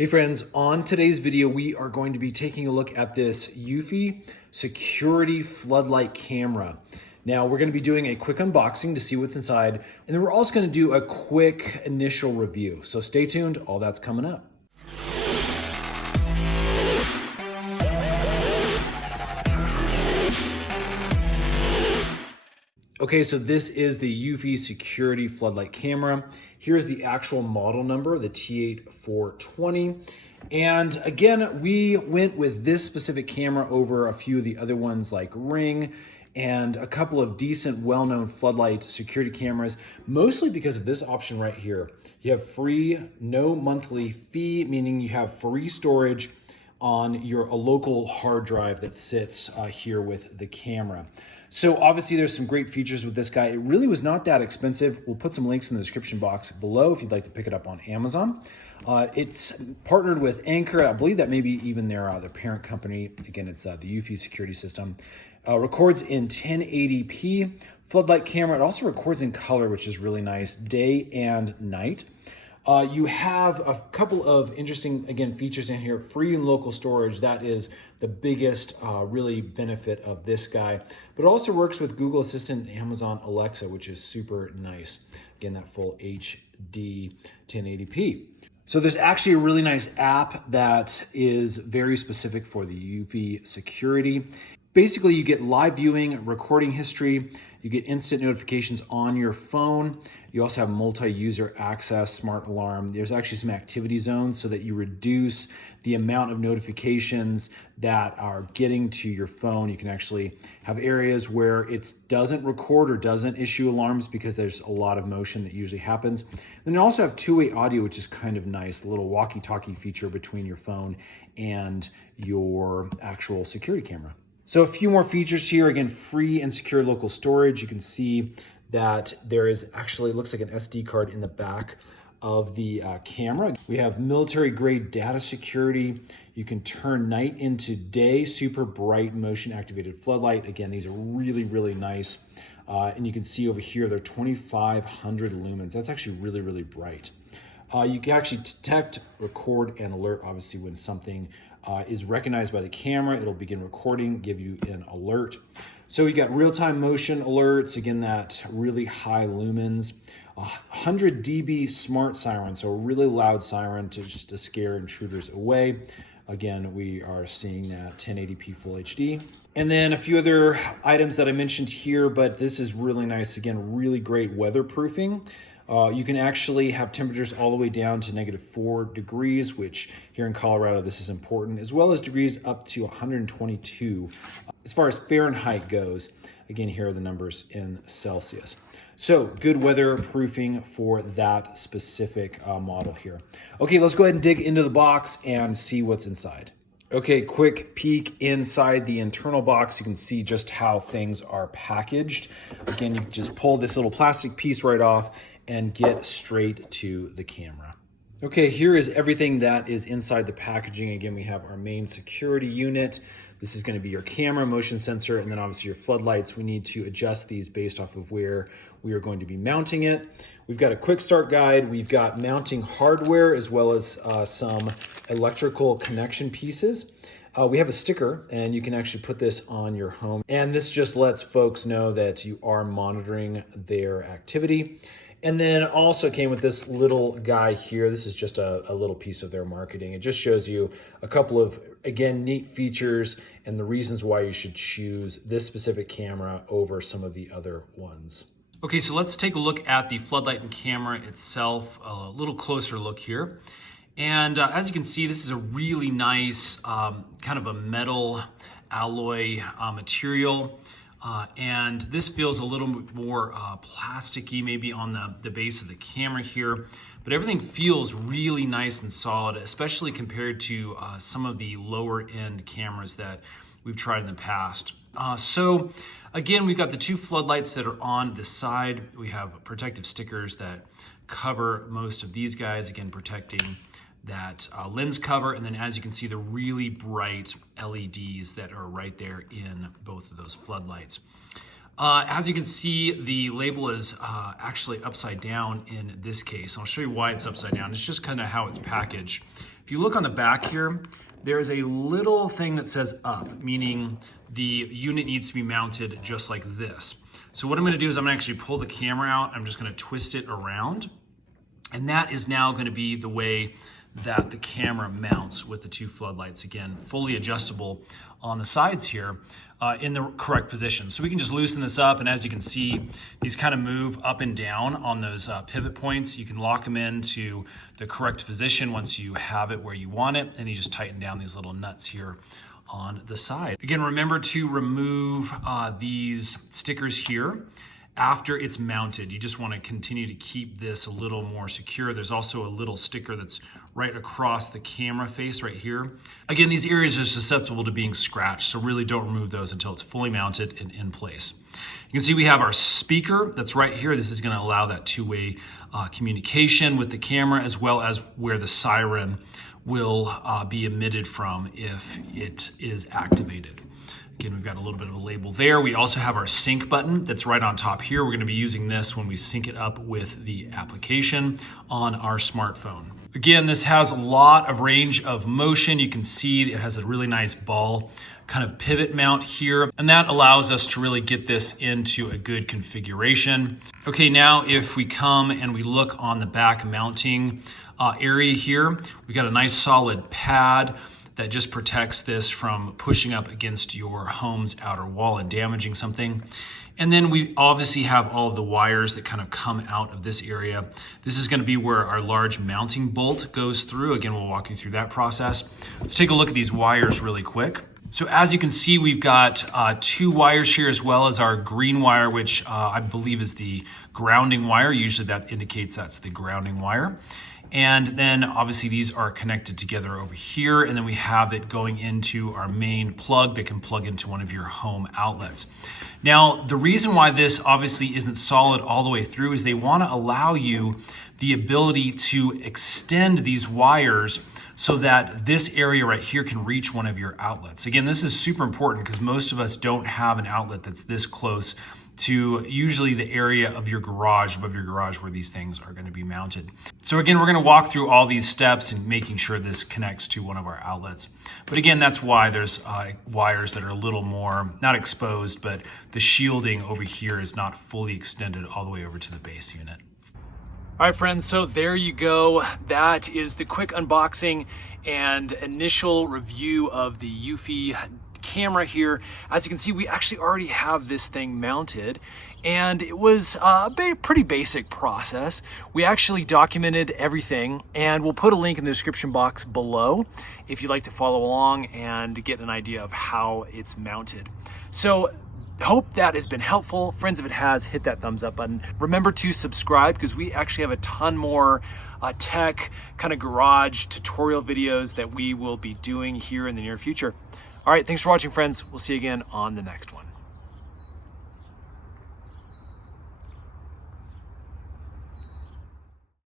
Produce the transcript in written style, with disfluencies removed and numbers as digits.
Hey friends, on today's video, we are going to be taking a look at this Eufy security floodlight camera. Now we're going to be doing a quick unboxing to see what's inside, and then we're also going to do a quick initial review. So stay tuned, all that's coming up. Okay, so this is the Eufy security floodlight camera. Here's the actual model number, the T8420. And again, we went with this specific camera over a few of the other ones like Ring and a couple of decent, well-known floodlight security cameras, mostly because of this option right here. You have free, no monthly fee, meaning you have free storage on a local hard drive that sits here with the camera. So obviously there's some great features with this guy. It really was not that expensive. We'll put some links in the description box below if you'd like to pick it up on Amazon. It's partnered with Anchor. I believe that may be even their parent company. Again, it's the Eufy security system. Records in 1080p. Floodlight camera. It also records in color, which is really nice, day and night. You have a couple of interesting, again, features in here. Free and local storage. That is the biggest really benefit of this guy. But it also works with Google Assistant and Amazon Alexa, which is super nice. Again, that full HD 1080p. So there's actually a really nice app that is very specific for the Eufy security. Basically, you get live viewing, recording history, you get instant notifications on your phone. You also have multi-user access, smart alarm. There's actually some activity zones so that you reduce the amount of notifications that are getting to your phone. You can actually have areas where it doesn't record or doesn't issue alarms because there's a lot of motion that usually happens. Then you also have two-way audio, which is kind of nice, a little walkie-talkie feature between your phone and your actual security camera. So a few more features here. Again, free and secure local storage. You can see that there is actually, looks like an SD card in the back of the camera. We have military grade data security. You can turn night into day, super bright motion activated floodlight. Again, these are really, really nice. And you can see over here, they're 2,500 lumens. That's actually really, really bright. You can actually detect, record, and alert, obviously, when something is recognized by the camera. It'll begin recording, give you an alert. So you got real-time motion alerts, again, that really high lumens. 100 dB smart siren, so a really loud siren to scare intruders away. Again, we are seeing that 1080p full HD. And then a few other items that I mentioned here, but this is really nice. Again, really great weatherproofing. You can actually have temperatures all the way down to -4 degrees, which here in Colorado, this is important, as well as degrees up to 122. As far as Fahrenheit goes, again, here are the numbers in Celsius. So good weather proofing for that specific model here. Okay, let's go ahead and dig into the box and see what's inside. Okay, quick peek inside the internal box. You can see just how things are packaged. Again, you can just pull this little plastic piece right off and get straight to the camera. Okay, here is everything that is inside the packaging. Again, we have our main security unit. This is going to be your camera, motion sensor, and then obviously your floodlights. We need to adjust these based off of where we are going to be mounting it. We've got a quick start guide. We've got mounting hardware as well as some electrical connection pieces. We have a sticker, and you can actually put this on your home. And this just lets folks know that you are monitoring their activity. And then also came with this little guy here. This is just a little piece of their marketing. It just shows you a couple of, again, neat features and the reasons why you should choose this specific camera over some of the other ones. Okay, so let's take a look at the floodlight and camera itself, a little closer look here. And as you can see, this is a really nice kind of a metal alloy material. And this feels a little bit more plasticky maybe on the base of the camera here, but everything feels really nice and solid, especially compared to some of the lower end cameras that we've tried in the past. So again, we've got the two floodlights that are on the side. We have protective stickers that cover most of these guys, again, protecting that lens cover, and then as you can see, the really bright LEDs that are right there in both of those floodlights. As you can see, the label is actually upside down in this case. I'll show you why it's upside down. It's just kind of how it's packaged. If If you look on the back here, there is a little thing that says up, meaning the unit needs to be mounted just like this. So what I'm gonna do is I'm gonna actually pull the camera out. I'm just gonna twist it around. And that is now gonna be the way that the camera mounts with the two floodlights. Again, fully adjustable on the sides here in the correct position. So we can just loosen this up, and as you can see, these kind of move up and down on those pivot points. You can lock them into the correct position once you have it where you want it, and you just tighten down these little nuts here on the side. Again, remember to remove these stickers here after it's mounted. You just want to continue to keep this a little more secure. There's also a little sticker that's right across the camera face right here. Again, these areas are susceptible to being scratched, so really don't remove those until it's fully mounted and in place. You can see we have our speaker that's right here. This is going to allow that two-way communication with the camera, as well as where the siren will be emitted from if it is activated. Again, we've got a little bit of a label there. We also have our sync button that's right on top here. We're going to be using this when we sync it up with the application on our smartphone. Again, this has a lot of range of motion. You can see it has a really nice ball kind of pivot mount here, and that allows us to really get this into a good configuration. Okay, now if we come and we look on the back mounting area here, we've got a nice solid pad that just protects this from pushing up against your home's outer wall and damaging something. And then we obviously have all of the wires that kind of come out of this area. This is going to be where our large mounting bolt goes through. Again, we'll walk you through that process. Let's take a look at these wires really quick. So as you can see, we've got two wires here, as well as our green wire, which I believe is the grounding wire. Usually that indicates that's the grounding wire. And then obviously these are connected together over here, and then we have it going into our main plug that can plug into one of your home outlets. Now, the reason why this obviously isn't solid all the way through is they want to allow you the ability to extend these wires so that this area right here can reach one of your outlets. Again, this is super important because most of us don't have an outlet that's this close to usually the area of your garage, above your garage, where these things are going to be mounted. So again, we're going to walk through all these steps and making sure this connects to one of our outlets. But again, that's why there's wires that are a little more, not exposed, but the shielding over here is not fully extended all the way over to the base unit. All right, friends, so there you go. That is the quick unboxing and initial review of the Eufy camera here. As you can see, we actually already have this thing mounted, and it was a pretty basic process. We actually documented everything, and we'll put a link in the description box below if you'd like to follow along and get an idea of how it's mounted. So hope that has been helpful. Friends, if it has, hit that thumbs up button. Remember to subscribe, because we actually have a ton more tech kind of garage tutorial videos that we will be doing here in the near future. All right, thanks for watching, friends. We'll see you again on the next one.